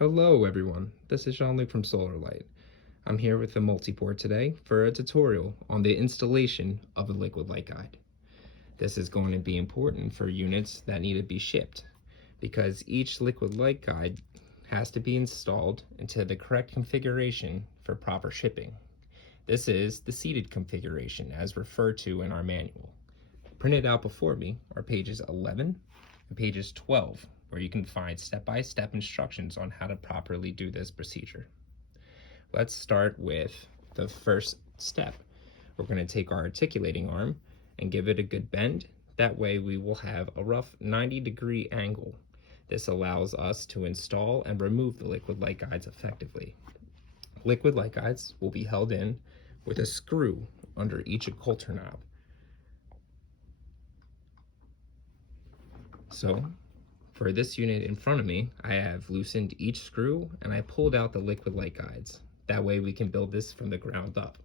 Hello everyone, this is Jean-Luc from SolarLight. I'm here with the Multiport today for a tutorial on the installation of a liquid light guide. This is going to be important for units that need to be shipped because each liquid light guide has to be installed into the correct configuration for proper shipping. This is the seated configuration as referred to in our manual. Printed out before me are pages 11 and pages 12, where you can find step-by-step instructions on how to properly do this procedure. Let's start with the first step. We're going to take our articulating arm and give it a good bend. That way we will have a rough 90-degree angle. This allows us to install and remove the liquid light guides effectively. Liquid light guides will be held in with a screw under each coulter knob. So for this unit in front of me, I have loosened each screw and I pulled out the liquid light guides. That way we can build this from the ground up.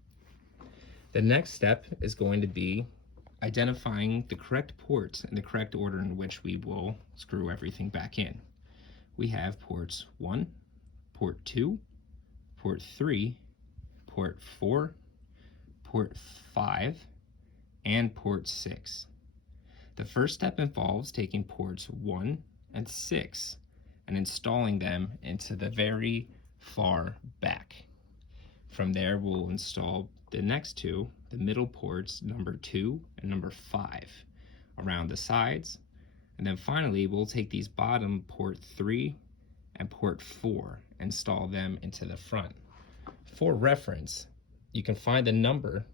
The next step is going to be identifying the correct ports in the correct order in which we will screw everything back in. We have ports 1, port 2, port 3, port 4, port 5, and port 6. The first step involves taking ports 1 and 6 and installing them into the very far back. From there, we'll install the next two, the middle ports number 2 and number 5, around the sides. And then finally, we'll take these bottom port 3 and port 4, install them into the front. For reference, you can find the number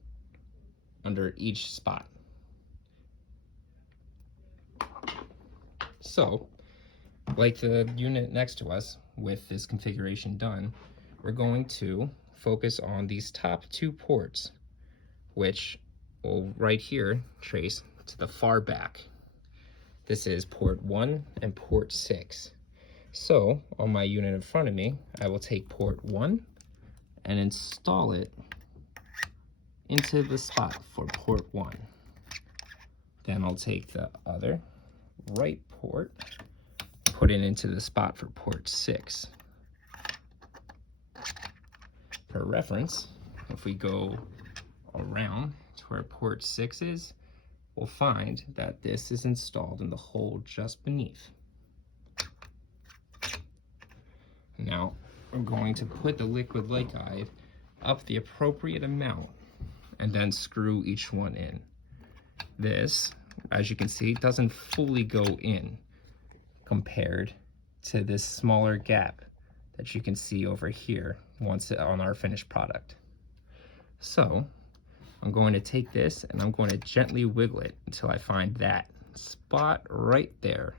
under each spot. So, like the unit next to us, with this configuration done, we're going to focus on these top 2 ports, which will right here trace to the far back. This is port 1 and port 6. So, on my unit in front of me, I will take port 1 and install it into the spot for port 1. Then I'll take the other right port, put it into the spot for port 6. For reference, if we go around to where port 6 is, we'll find that this is installed in the hole just beneath. Now, we're going to put the liquid light guide up the appropriate amount and then screw each one in. This, as you can see, doesn't fully go in compared to this smaller gap that you can see over here once on our finished product. So I'm going to take this and I'm going to gently wiggle it until I find that spot right there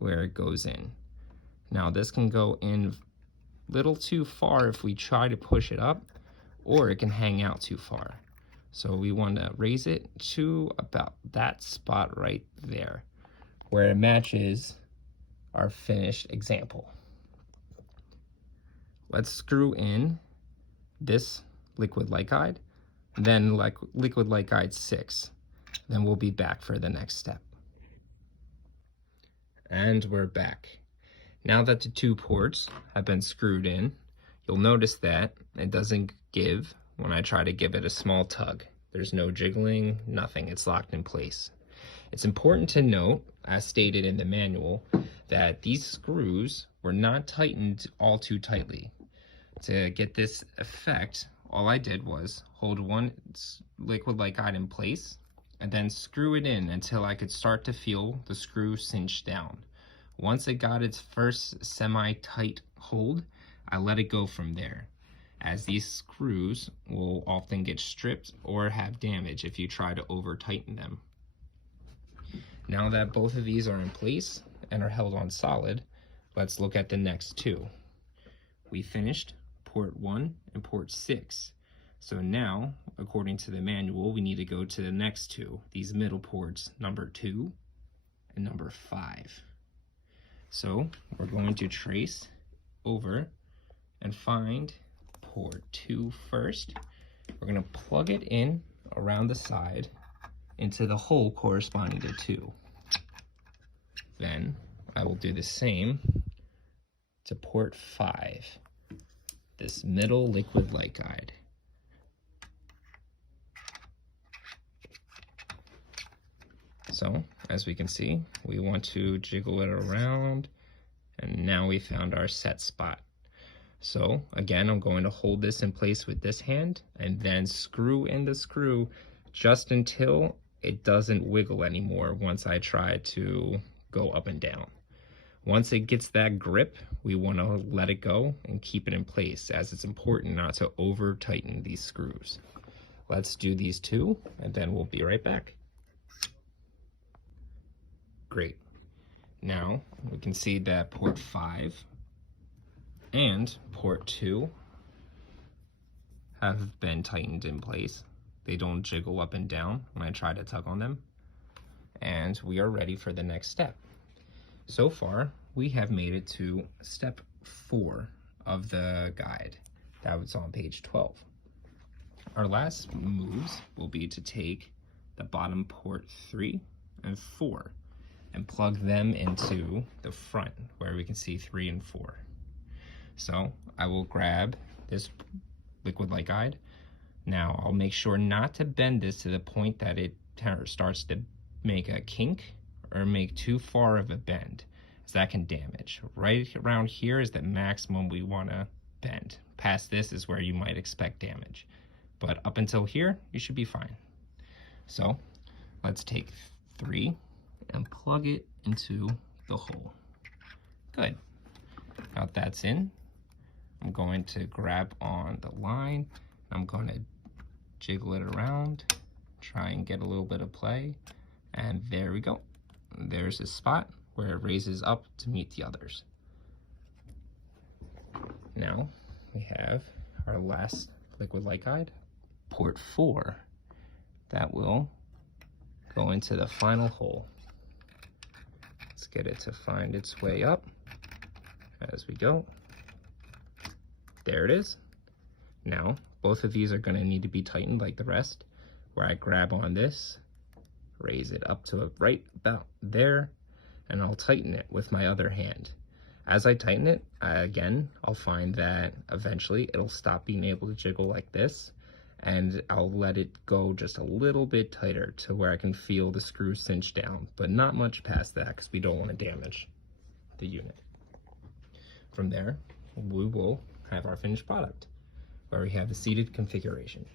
where it goes in. Now this can go in a little too far if we try to push it up, or it can hang out too far. So we want to raise it to about that spot right there, where it matches our finished example. Let's screw in this liquid light guide, then liquid light guide 6. Then we'll be back for the next step. And we're back. Now that the 2 ports have been screwed in, you'll notice that it doesn't give when I try to give it a small tug. There's no jiggling, nothing, it's locked in place. It's important to note, as stated in the manual, that these screws were not tightened all too tightly. To get this effect, all I did was hold one liquid light guide in place and then screw it in until I could start to feel the screw cinch down. Once it got its first semi-tight hold, I let it go from there, as these screws will often get stripped or have damage if you try to over tighten them. Now that both of these are in place and are held on solid, let's look at the next 2. We finished port 1 and port 6. So now, according to the manual, we need to go to the next 2, these middle ports, number 2 and number 5. So we're going to trace over and find port 2 first. We're going to plug it in around the side into the hole corresponding to 2. Then I will do the same to port 5, this middle liquid light guide. So, as we can see, we want to jiggle it around, and now we found our set spot. So, again, I'm going to hold this in place with this hand, and then screw in the screw just until it doesn't wiggle anymore once I try to go up and down. Once it gets that grip, we want to let it go and keep it in place, as it's important not to over tighten these screws. Let's do these two, and then we'll be right back. Great. Now we can see that port 5 and port 2 have been tightened in place. They don't jiggle up and down when I try to tug on them. And we are ready for the next step. So far, we have made it to step 4 of the guide. That was on page 12. Our last moves will be to take the bottom port 3 and 4 and plug them into the front where we can see 3 and 4. So I will grab this liquid light guide. Now I'll make sure not to bend this to the point that it starts to make a kink or make too far of a bend, as that can damage. Right around here is the maximum we want to bend. Past this is where you might expect damage. But up until here, you should be fine. So let's take 3 and plug it into the hole. Good. Now that's in, I'm going to grab on the line. I'm going to jiggle it around, try and get a little bit of play, and there we go. There's a spot where it raises up to meet the others. Now we have our last liquid light guide, port 4, that will go into the final hole. Let's get it to find its way up as we go. There it is. Now, both of these are going to need to be tightened like the rest, where I grab on this, raise it up to right about there, and I'll tighten it with my other hand. As I tighten it, I'll find that eventually it'll stop being able to jiggle like this, and I'll let it go just a little bit tighter to where I can feel the screw cinch down, but not much past that because we don't want to damage the unit. From there, we will have our finished product, where we have the seated configuration.